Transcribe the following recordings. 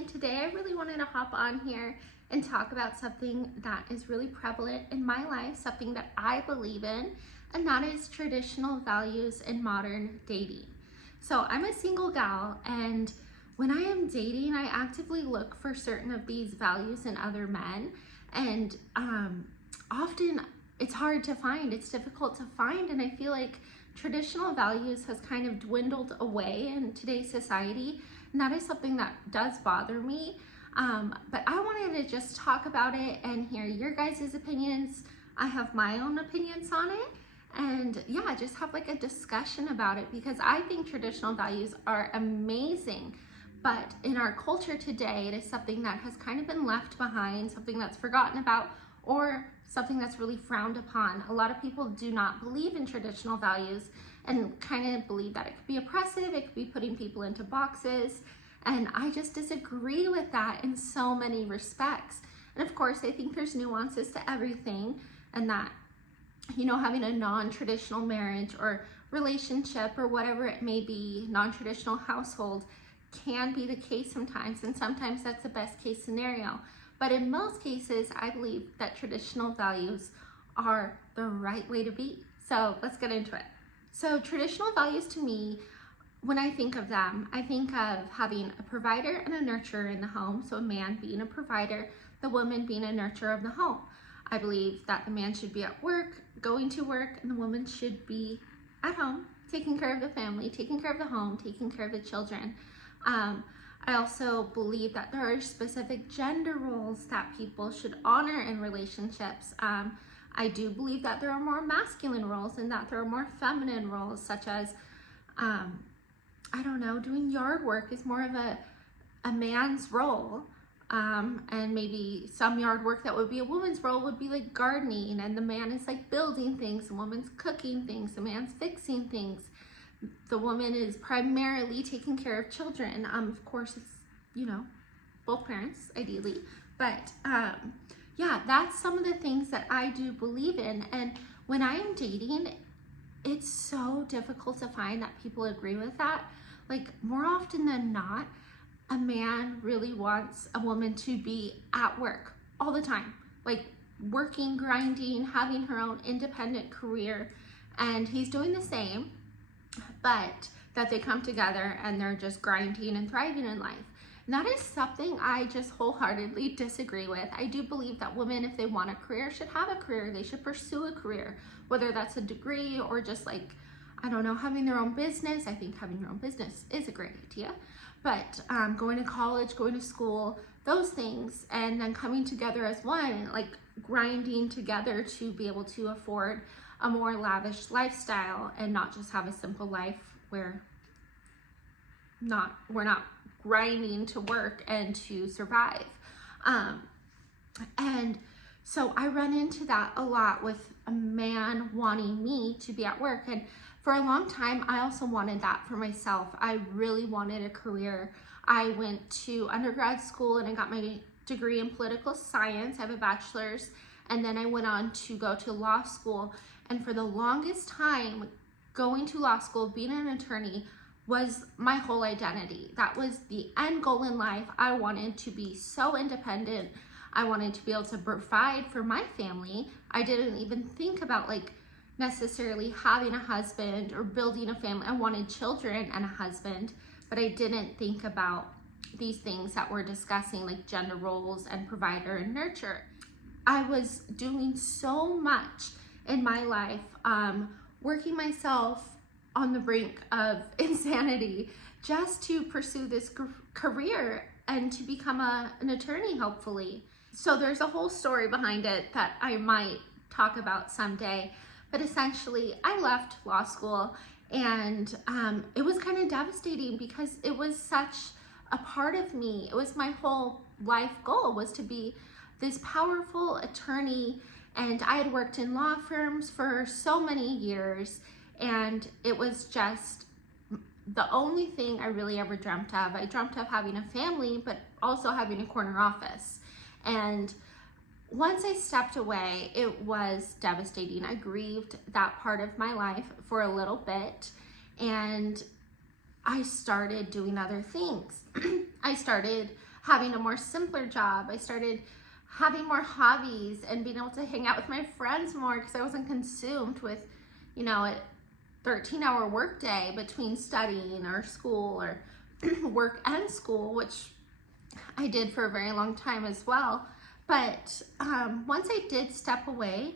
and today I really wanted to hop on here and talk about something that is really prevalent in my life, something that I believe in, and that is traditional values in modern dating. So I'm a single gal, and when I am dating, I actively look for certain of these values in other men, and often it's hard to find, it's difficult to find, and I feel like traditional values has kind of dwindled away in today's society, and that is something that does bother me. But I wanted to just talk about it and hear your guys' opinions. I have my own opinions on it, and yeah, just have like a discussion about it, because I think traditional values are amazing. But in our culture today, it is something that has kind of been left behind, something that's forgotten about, or something that's really frowned upon. A lot of people do not believe in traditional values and kind of believe that it could be oppressive, it could be putting people into boxes. And I just disagree with that in so many respects. And of course, I think there's nuances to everything, and that, you know, having a non-traditional marriage or relationship or whatever it may be, non-traditional household, can be the case sometimes, and sometimes that's the best case scenario. But in most cases, I believe that traditional values are the right way to be. So let's get into it. So traditional values to me, when I think of them, I think of having a provider and a nurturer in the home. So a man being a provider, the woman being a nurturer of the home. I believe that the man should be at work, going to work, and the woman should be at home, taking care of the family, taking care of the home, taking care of the children. I also believe that there are specific gender roles that people should honor in relationships. I do believe that there are more masculine roles and that there are more feminine roles, such as, I don't know, doing yard work is more of a man's role. And maybe some yard work that would be a woman's role would be like gardening, and the man is like building things, the woman's cooking things, the man's fixing things. The woman is primarily taking care of children. Of course, it's, you know, both parents, ideally. But yeah, that's some of the things that I do believe in. And when I am dating, it's so difficult to find that people agree with that. Like, more often than not, a man really wants a woman to be at work all the time, like working, grinding, having her own independent career. And he's doing the same, but that they come together and they're just grinding and thriving in life. And that is something I just wholeheartedly disagree with. I do believe that women, if they want a career, should have a career. They should pursue a career, whether that's a degree or just like, I don't know, having their own business. I think having your own business is a great idea. But going to college, going to school, those things, and then coming together as one, like grinding together to be able to afford a more lavish lifestyle and not just have a simple life where we're not grinding to work and to survive. And so I run into that a lot with a man wanting me to be at work. And for a long time, I also wanted that for myself. I really wanted a career. I went to undergrad school and I got my degree in political science. I have a bachelor's, and then I went on to go to law school. And for the longest time, going to law school, being an attorney, was my whole identity. That was the end goal in life. I wanted to be so independent. I wanted to be able to provide for my family. I didn't even think about like necessarily having a husband or building a family. I wanted children and a husband, but I didn't think about these things that we're discussing, like gender roles and provider and nurture. I was doing so much in my life, working myself on the brink of insanity just to pursue this career and to become an attorney, hopefully. So there's a whole story behind it that I might talk about someday. But essentially, I left law school, and it was kind of devastating because it was such a part of me. It was my whole life goal, was to be this powerful attorney. And I had worked in law firms for so many years, and it was just the only thing I really ever dreamt of. I dreamt of having a family, but also having a corner office. And once I stepped away, it was devastating. I grieved that part of my life for a little bit, and I started doing other things. I started having a more simpler job. I started having more hobbies and being able to hang out with my friends more because I wasn't consumed with, a 13-hour workday between studying or school or work and school, which I did for a very long time as well. But once I did step away,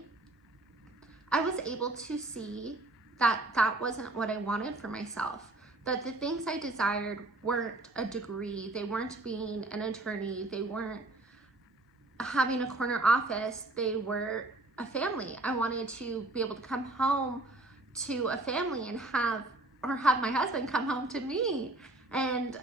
I was able to see that that wasn't what I wanted for myself. That the things I desired weren't a degree, they weren't being an attorney, they weren't having a corner office, they were a family. I wanted to be able to come home to a family and have my husband come home to me and,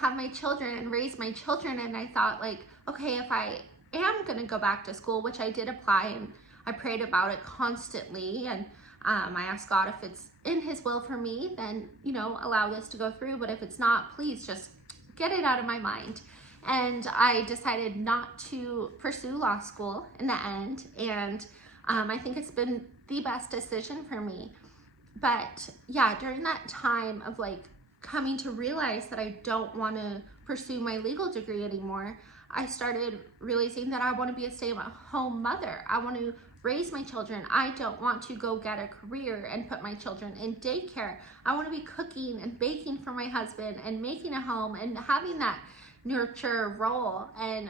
have my children and raise my children. And I thought, like, okay, if I am going to go back to school, which I did apply and I prayed about it constantly, and I asked God if it's in his will for me, then, allow this to go through. But if it's not, please just get it out of my mind. And I decided not to pursue law school in the end. And I think it's been the best decision for me. But yeah, during that time of like coming to realize that I don't want to pursue my legal degree anymore, I started realizing that I want to be a stay-at-home mother. I want to raise my children. I don't want to go get a career and put my children in daycare. I want to be cooking and baking for my husband and making a home and having that nurture role and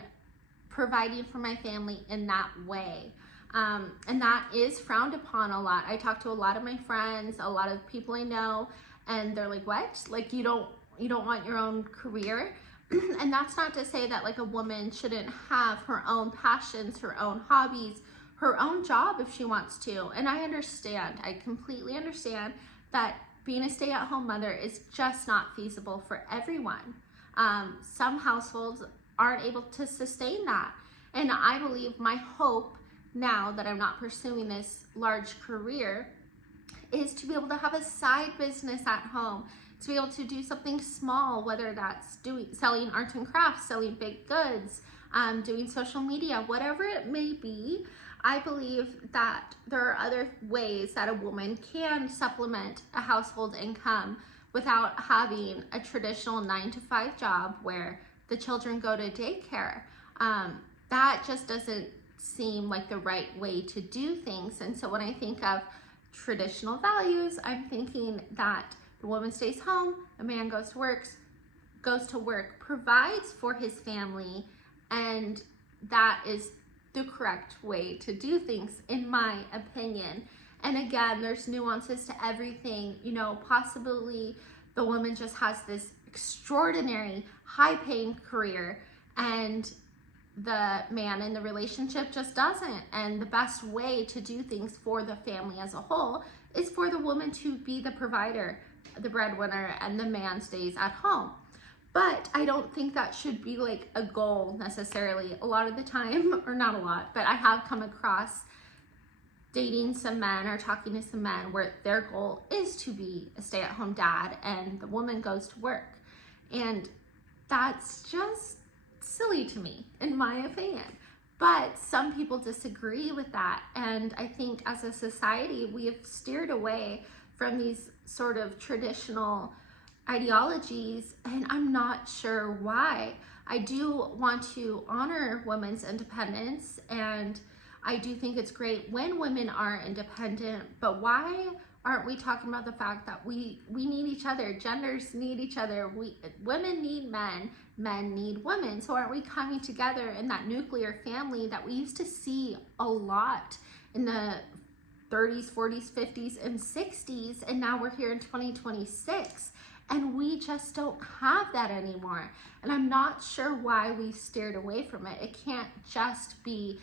providing for my family in that way. And that is frowned upon a lot. I talk to a lot of my friends, a lot of people I know, and they're like, what? Like, you don't want your own career? And that's not to say that like a woman shouldn't have her own passions, her own hobbies, her own job if she wants to. And I completely understand that being a stay-at-home mother is just not feasible for everyone. Some households aren't able to sustain that. And I believe my hope now that I'm not pursuing this large career is to be able to have a side business at home, to be able to do something small, whether that's selling arts and crafts, selling baked goods, doing social media, whatever it may be. I believe that there are other ways that a woman can supplement a household income without having a traditional 9-to-5 job where the children go to daycare. That just doesn't seem like the right way to do things. And so when I think of traditional values, I'm thinking that the woman stays home, the man goes to work, provides for his family, and that is the correct way to do things, in my opinion. And again, there's nuances to everything. Possibly the woman just has this extraordinary high-paying career and the man in the relationship just doesn't. And the best way to do things for the family as a whole is for the woman to be the provider, the breadwinner, and the man stays at home. But I don't think that should be like a goal necessarily. A lot of the time, or not a lot, but I have come across dating some men or talking to some men where their goal is to be a stay-at-home dad and the woman goes to work. And that's just silly to me, in my opinion. But some people disagree with that. And I think as a society, we have steered away from these sort of traditional ideologies, and I'm not sure why. I do want to honor women's independence, and I do think it's great when women are independent, but why aren't we talking about the fact that we need each other? Genders need each other. Women need men, men need women. So aren't we coming together in that nuclear family that we used to see a lot in the 30s, 40s, 50s, and 60s, and now we're here in 2026, and we just don't have that anymore. And I'm not sure why we steered away from it. It can't just be,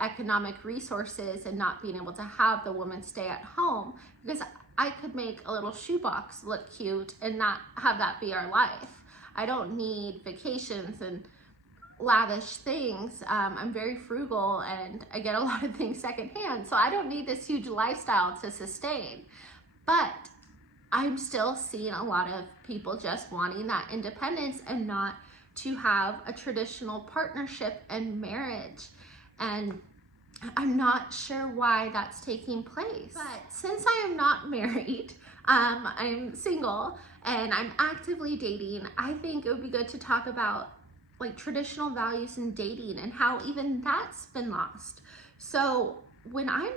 economic resources and not being able to have the woman stay at home, because I could make a little shoebox look cute and not have that be our life. I don't need vacations and lavish things. I'm very frugal and I get a lot of things secondhand, so I don't need this huge lifestyle to sustain. But I'm still seeing a lot of people just wanting that independence and not to have a traditional partnership and marriage. And I'm not sure why that's taking place. But since I am not married, I'm single and I'm actively dating, I think it would be good to talk about like traditional values in dating and how even that's been lost. So when I'm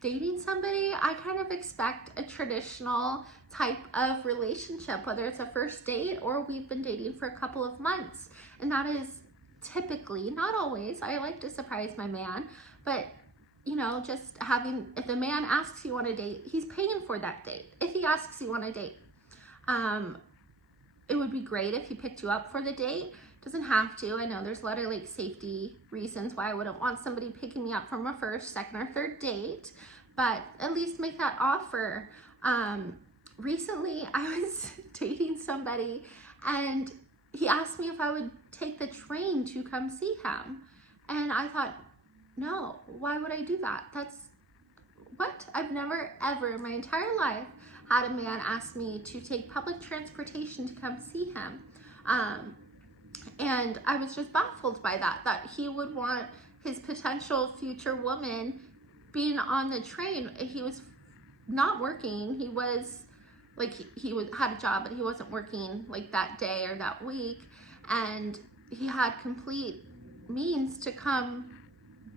dating somebody, I kind of expect a traditional type of relationship, whether it's a first date or we've been dating for a couple of months. And that is typically, not always, I like to surprise my man, but you know, just having, if the man asks you on a date, he's paying for that date. If he asks you on a date, it would be great if he picked you up for the date. Doesn't have to. I know there's a lot of like safety reasons why I wouldn't want somebody picking me up from a first, second, or third date, but at least make that offer. Recently I was dating somebody and he asked me if I would take the train to come see him. And I thought, no, why would I do that? That's what? I've never ever in my entire life had a man ask me to take public transportation to come see him. And I was just baffled by that he would want his potential future woman being on the train. He was not working. He was like, had a job, but he wasn't working like that day or that week. And he had complete means to come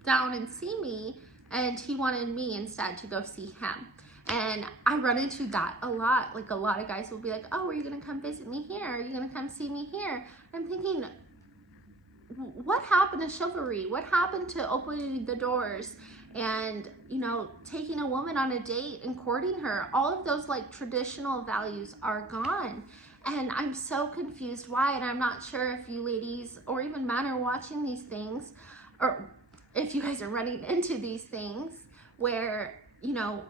down and see me, and he wanted me instead to go see him. And I run into that a lot. Like a lot of guys will be like, oh, are you gonna come visit me here? Are you gonna come see me here? I'm thinking, what happened to chivalry? What happened to opening the doors and, you know, taking a woman on a date and courting her? All of those like traditional values are gone. And I'm so confused why, and I'm not sure if you ladies or even men are watching these things, or if you guys are running into these things where, you know,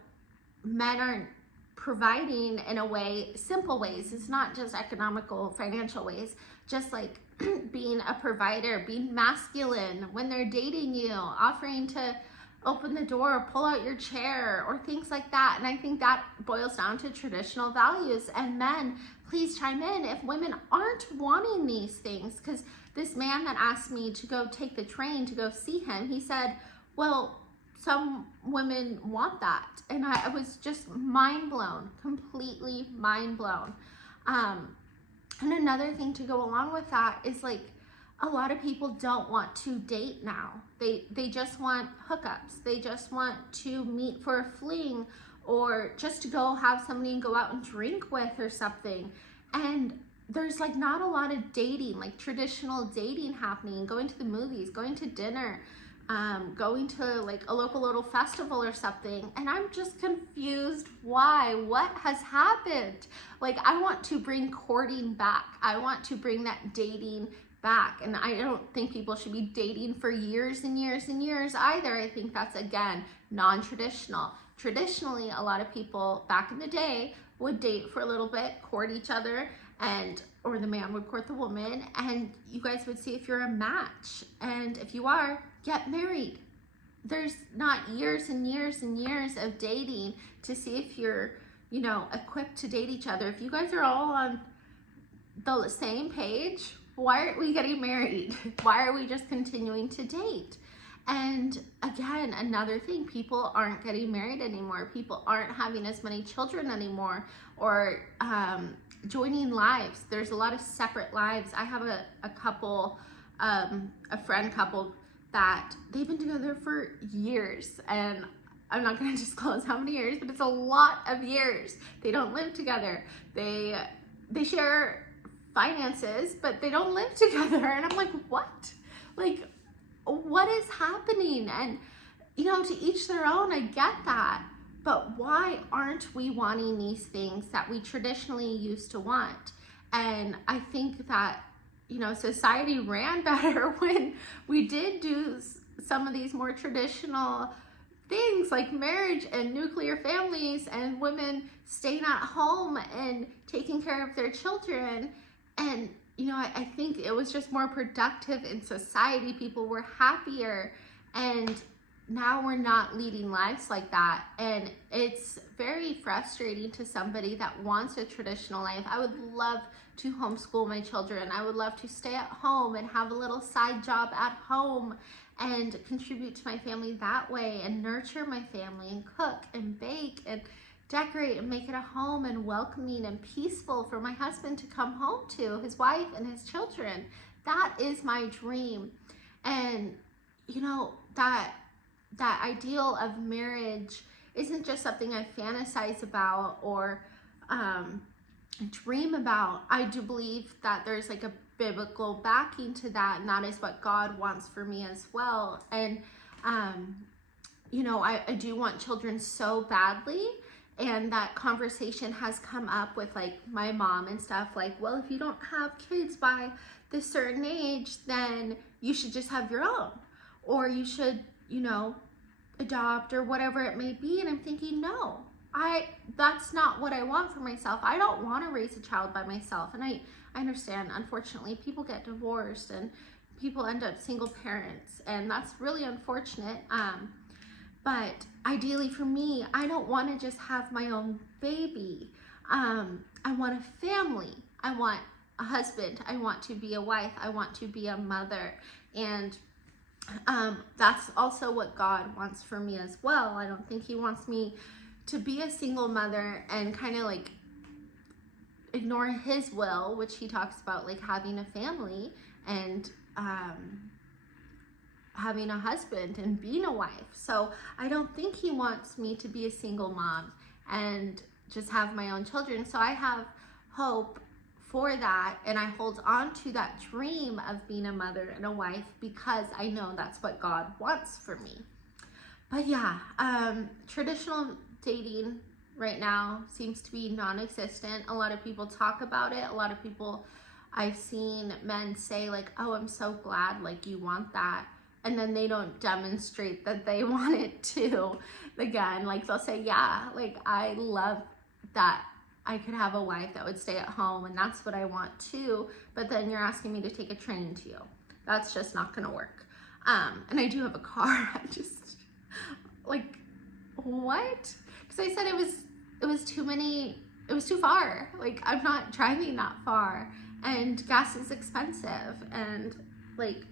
men aren't providing in a way, simple ways. It's not just economical, financial ways, just like being a provider, being masculine when they're dating you, offering to open the door, pull out your chair, or things like that. And I think that boils down to traditional values. And men, please chime in if women aren't wanting these things. Because this man that asked me to go take the train to go see him, he said, well, some women want that. And I was just mind blown, completely mind blown. And another thing to go along with that is like, a lot of people don't want to date now. They just want hookups. They just want to meet for a fling, or just to go have somebody and go out and drink with or something. And there's like not a lot of dating, like traditional dating happening, going to the movies, going to dinner, going to like a local little festival or something. And I'm just confused why. What has happened? Like, I want to bring courting back. I want to bring that dating back. And I don't think people should be dating for years and years and years either. I think that's, again, non-traditional. Traditionally, a lot of people back in the day would date for a little bit, court each other, or the man would court the woman, and you guys would see if you're a match. And if you are, get married. There's not years and years and years of dating to see if you're, you know, equipped to date each other. If you guys are all on the same page, why aren't we getting married? Why are we just continuing to date? And again, another thing, people aren't getting married anymore. People aren't having as many children anymore, or joining lives. There's a lot of separate lives. I have a couple, a friend couple that they've been together for years, and I'm not going to disclose how many years, but it's a lot of years. They don't live together. They share finances, but they don't live together. And I'm like, what? Like, what is happening? And, you know, to each their own, I get that. But why aren't we wanting these things that we traditionally used to want? And I think that, you know, society ran better when we did do some of these more traditional things like marriage and nuclear families and women staying at home and taking care of their children. And, you know, I think it was just more productive in society. People were happier, and now we're not leading lives like that. And it's very frustrating to somebody that wants a traditional life. I would love to homeschool my children. I would love to stay at home and have a little side job at home and contribute to my family that way, and nurture my family and cook and bake and decorate and make it a home and welcoming and peaceful for my husband to come home to, his wife and his children. that is my dream. And you know, that ideal of marriage isn't just something I fantasize about or dream about. I do believe that there's like a biblical backing to that, and that is what God wants for me as well. And you know, I do want children so badly, and that conversation has come up with like my mom and stuff, like, well, if you don't have kids by this certain age, then you should just have your own, or you should, you know, adopt or whatever it may be. And I'm thinking, no, that's not what I want for myself. I don't want to raise a child by myself. And I understand, unfortunately, people get divorced and people end up single parents, and that's really unfortunate. But ideally for me, I don't want to just have my own baby. I want a family. I want a husband. I want to be a wife. I want to be a mother. And that's also what God wants for me as well. I don't think he wants me to be a single mother and kind of like ignore his will, which he talks about, like having a family and having a husband and being a wife. So I don't think he wants me to be a single mom and just have my own children. So I have hope for that, and I hold on to that dream of being a mother and a wife because I know that's what God wants for me. But yeah, traditional dating right now seems to be non-existent. A lot of people talk about it. A lot of people, I've seen men say like, oh, I'm so glad like you want that. And then they don't demonstrate that they want it too. Again, like they'll say, yeah, like I love that I could have a wife that would stay at home, and that's what I want too. But then you're asking me to take a train to you. That's just not gonna work. And I do have a car. I just like, what? Because I said it was too far. Like I'm not driving that far, and gas is expensive, and like,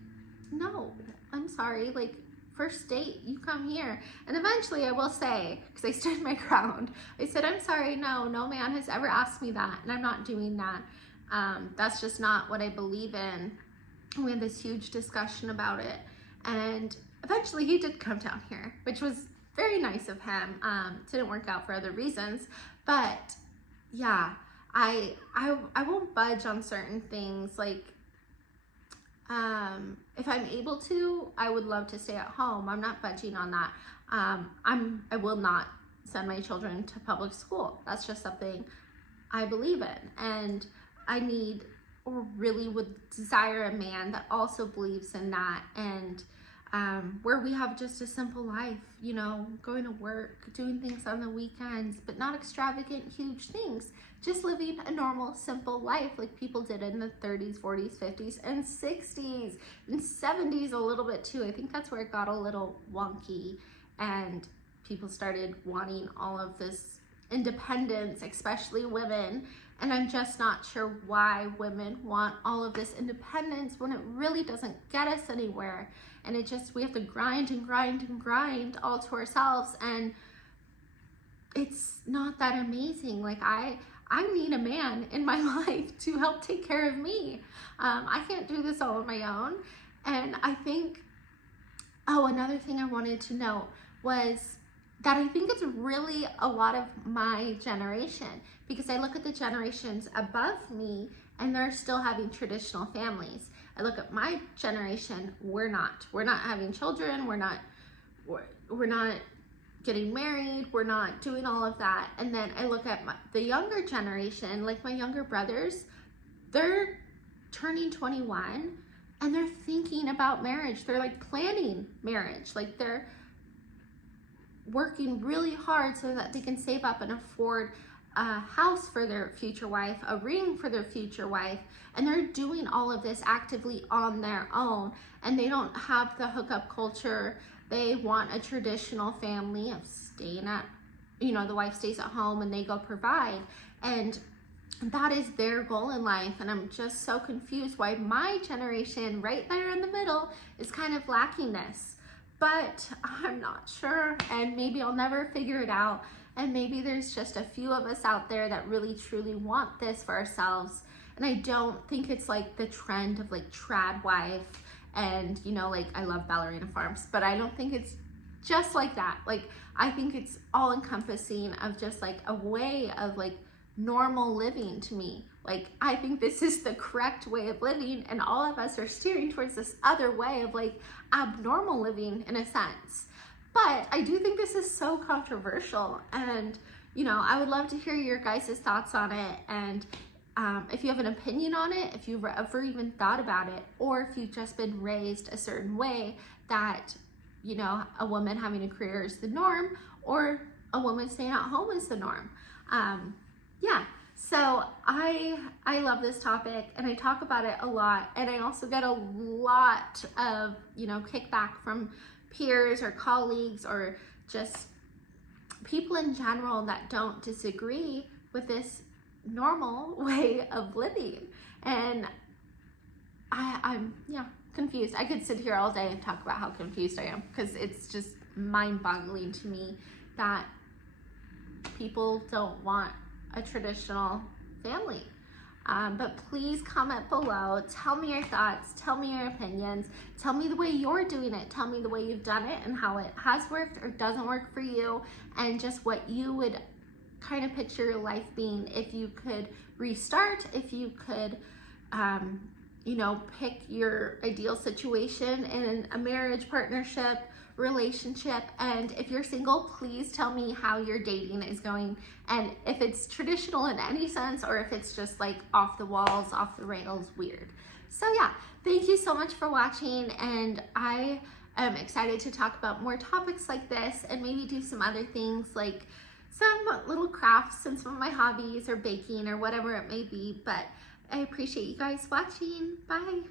no, I'm sorry, like first date, you come here. And eventually I will say, because I stood my ground, I said, I'm sorry, no man has ever asked me that, and I'm not doing that. That's just not what I believe in. We had this huge discussion about it, and eventually he did come down here, which was very nice of him. Didn't work out for other reasons, but yeah, I won't budge on certain things. Like if I'm able to, I would love to stay at home. I'm not budging on that. I will not send my children to public school. That's just something I believe in, and I need, or really would desire, a man that also believes in that, and where we have just a simple life, you know, going to work, doing things on the weekends, but not extravagant, huge things. Just living a normal, simple life like people did in the 30s, 40s, 50s, and 60s, and 70s a little bit too. I think that's where it got a little wonky, and people started wanting all of this independence, especially women. And I'm just not sure why women want all of this independence when it really doesn't get us anywhere. And it just, we have to grind and grind and grind all to ourselves, and it's not that amazing. Like I need a man in my life to help take care of me. I can't do this all on my own. And I think, oh, another thing I wanted to note was that I think it's really a lot of my generation, because I look at the generations above me and they're still having traditional families. I look at my generation, we're not having children, we're not getting married, we're not doing all of that. And then I look at the younger generation, like my younger brothers, they're turning 21 and they're thinking about marriage. They're like planning marriage. Like they're working really hard so that they can save up and afford a house for their future wife, a ring for their future wife, and they're doing all of this actively on their own, and they don't have the hookup culture. They want a traditional family of staying at, you know, the wife stays at home and they go provide, and that is their goal in life. And I'm just so confused why my generation right there in the middle is kind of lacking this, but I'm not sure, and maybe I'll never figure it out. And maybe there's just a few of us out there that really truly want this for ourselves, And I don't think it's like the trend of like trad wife and, you know, like I love Ballerina Farms, but I don't think it's just like that. Like, I think it's all encompassing of just like a way of like normal living to me. Like, I think this is the correct way of living, and all of us are steering towards this other way of like abnormal living in a sense. But I do think this is so controversial, and you know, I would love to hear your guys' thoughts on it. And if you have an opinion on it, if you've ever even thought about it, or if you've just been raised a certain way that, you know, a woman having a career is the norm, or a woman staying at home is the norm. Yeah, so I love this topic, and I talk about it a lot, and I also get a lot of, you know, kickback from peers or colleagues or just people in general that don't disagree with this normal way of living. And I'm confused. I could sit here all day and talk about how confused I am, because it's just mind-boggling to me that people don't want a traditional family. But please comment below, tell me your thoughts, tell me your opinions, tell me the way you're doing it, tell me the way you've done it and how it has worked or doesn't work for you, and just what you would kind of picture your life being if you could restart, if you could you know, pick your ideal situation in a marriage, partnership, relationship. And if you're single, please tell me how your dating is going, and if it's traditional in any sense, or if it's just like off the walls, off the rails, weird. So yeah, thank you so much for watching, and I am excited to talk about more topics like this, and maybe do some other things like some little crafts and some of my hobbies, or baking, or whatever it may be. But I appreciate you guys watching. Bye.